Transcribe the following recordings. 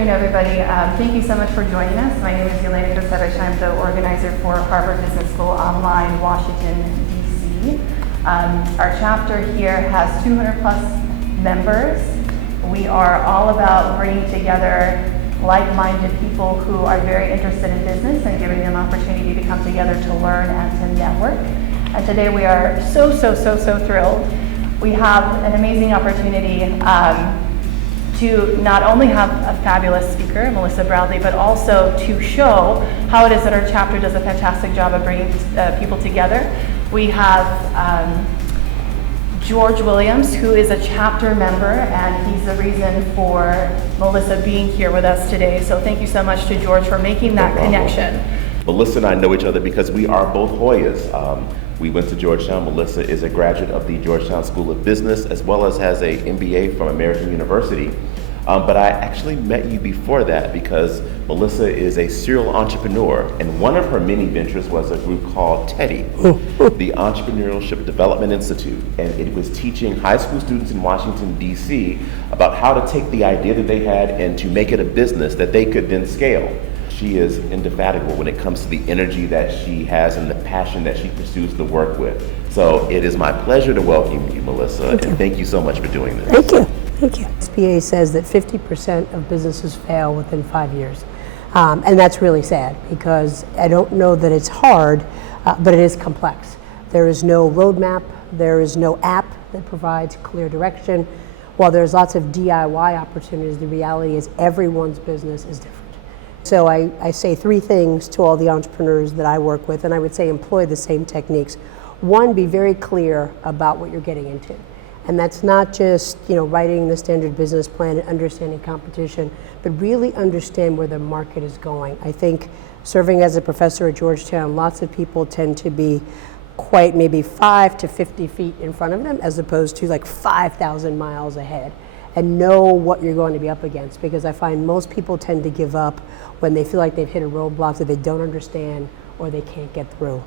afternoon, everybody. Thank you so much for joining us. My name is Yelena Kosevich. I'm the organizer for Harvard Business School Online, Washington, D.C. Our chapter here has 200 plus members. We are all about bringing together like-minded people who are very interested in business and giving them opportunity to come together to learn and to network. And today we are so thrilled. We have an amazing opportunity to not only have a fabulous speaker, Melissa Bradley, but also to show how it is that our chapter does a fantastic job of bringing people together. We have George Williams, who is a chapter member, and he's the reason for Melissa being here with us today. So thank you so much to George for making that connection. Melissa and I know each other because we are both Hoyas. We went to Georgetown. Melissa is a graduate of the Georgetown School of Business, as well as has an MBA from American University. But I actually met you before that because Melissa is a serial entrepreneur, and one of her many ventures was a group called TEDdy, the Entrepreneurship Development Institute, and it was teaching high school students in Washington, D.C. about how to take the idea that they had and to make it a business that they could then scale. She is indefatigable when it comes to the energy that she has and the passion that she pursues the work with. So it is my pleasure to welcome you, Melissa, and thank you so much for doing this. Thank you. Thank you. SBA says that 50% of businesses fail within 5 years. And that's really sad because I don't know that it's hard, but it is complex. There is no roadmap, there is no app that provides clear direction. While there's lots of DIY opportunities, the reality is everyone's business is different. So I say three things to all the entrepreneurs that I work with, and I would say employ the same techniques. One, be very clear about what you're getting into. And that's not just, writing the standard business plan and understanding competition, but really understand where the market is going. I think serving as a professor at Georgetown, lots of people tend to be quite maybe 5 to 50 feet in front of them as opposed to like 5,000 miles ahead, and know what you're going to be up against, because I find most people tend to give up when they feel like they've hit a roadblock that they don't understand or they can't get through.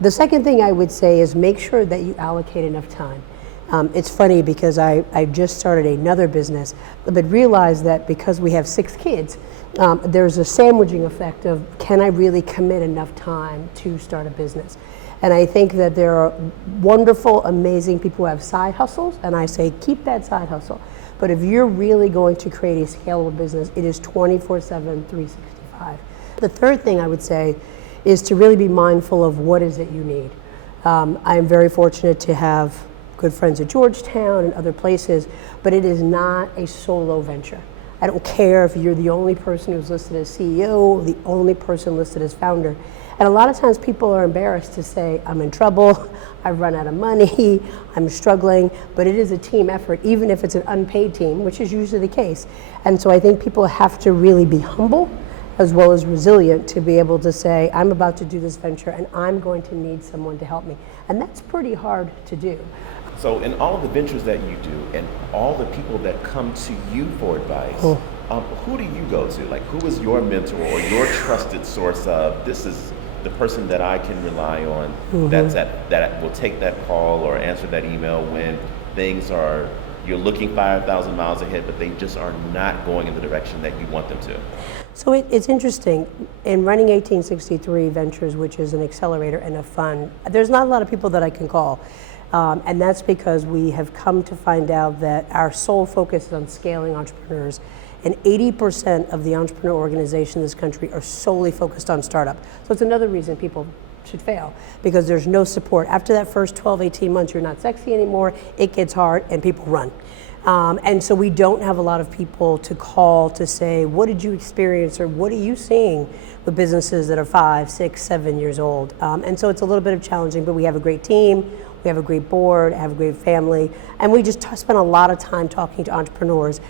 The second thing I would say is make sure that you allocate enough time. It's funny because I just started another business, but realized that because we have 6 kids, there's a sandwiching effect of, can I really commit enough time to start a business? And I think that there are wonderful, amazing people who have side hustles, and I say keep that side hustle. But if you're really going to create a scalable business, it is 24/7, 365. The third thing I would say is to really be mindful of what is it you need. I'm very fortunate to have good friends at Georgetown and other places, but it is not a solo venture. I don't care if you're the only person who's listed as CEO, the only person listed as founder. And a lot of times people are embarrassed to say, I'm in trouble, I've run out of money, I'm struggling, but it is a team effort, even if it's an unpaid team, which is usually the case. And so I think people have to really be humble as well as resilient to be able to say, I'm about to do this venture and I'm going to need someone to help me. And that's pretty hard to do. So in all of the ventures that you do and all the people that come to you for advice, who do you go to? Like, who is your mentor or your trusted source of, this is the person that I can rely on, that will take that call or answer that email when things are, you're looking 5,000 miles ahead, but they just are not going in the direction that you want them to? So it's interesting. In running 1863 Ventures, which is an accelerator and a fund, there's not a lot of people that I can call. And that's because we have come to find out that our sole focus is on scaling entrepreneurs. And 80% of the entrepreneur organizations in this country are solely focused on startup. So it's another reason people should fail, because there's no support. After that first 12, 18 months, you're not sexy anymore, it gets hard, and people run. And so we don't have a lot of people to call to say, what did you experience, or what are you seeing with businesses that are 5, 6, 7 years old? And so it's a little bit of challenging, but we have a great team, we have a great board, have a great family, and we just spend a lot of time talking to entrepreneurs.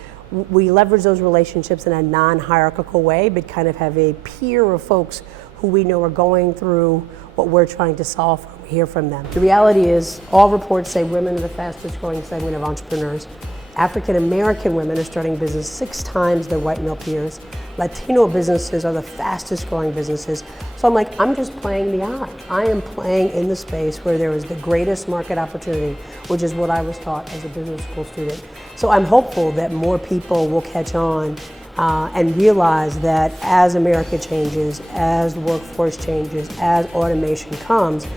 We leverage those relationships in a non-hierarchical way, but kind of have a peer of folks who we know are going through what we're trying to solve, and we hear from them. The reality is, all reports say women are the fastest growing segment of entrepreneurs. African American women are starting business 6 times their white male peers. Latino businesses are the fastest growing businesses. So I'm like, I'm just playing the eye. I am playing in the space where there is the greatest market opportunity, which is what I was taught as a business school student. So I'm hopeful that more people will catch on and realize that as America changes, as the workforce changes, as automation comes,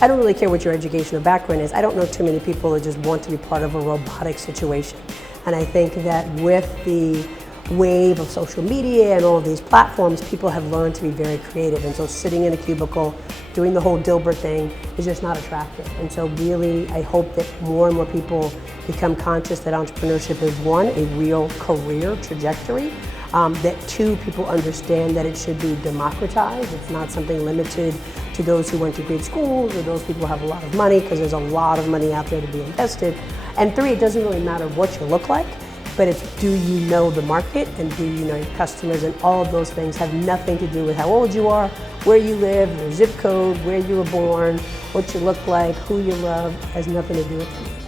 I don't really care what your educational background is. I don't know too many people that just want to be part of a robotic situation. And I think that with the wave of social media and all of these platforms, people have learned to be very creative. And so sitting in a cubicle, doing the whole Dilbert thing is just not attractive. And so really, I hope that more and more people become conscious that entrepreneurship is, one, a real career trajectory, that two, people understand that it should be democratized. It's not something limited to those who went to great schools or those people who have a lot of money, because there's a lot of money out there to be invested. And three, it doesn't really matter what you look like, but it's, do you know the market and do you know your customers? And all of those things have nothing to do with how old you are, where you live, your zip code, where you were born, what you look like, who you love, has nothing to do with it.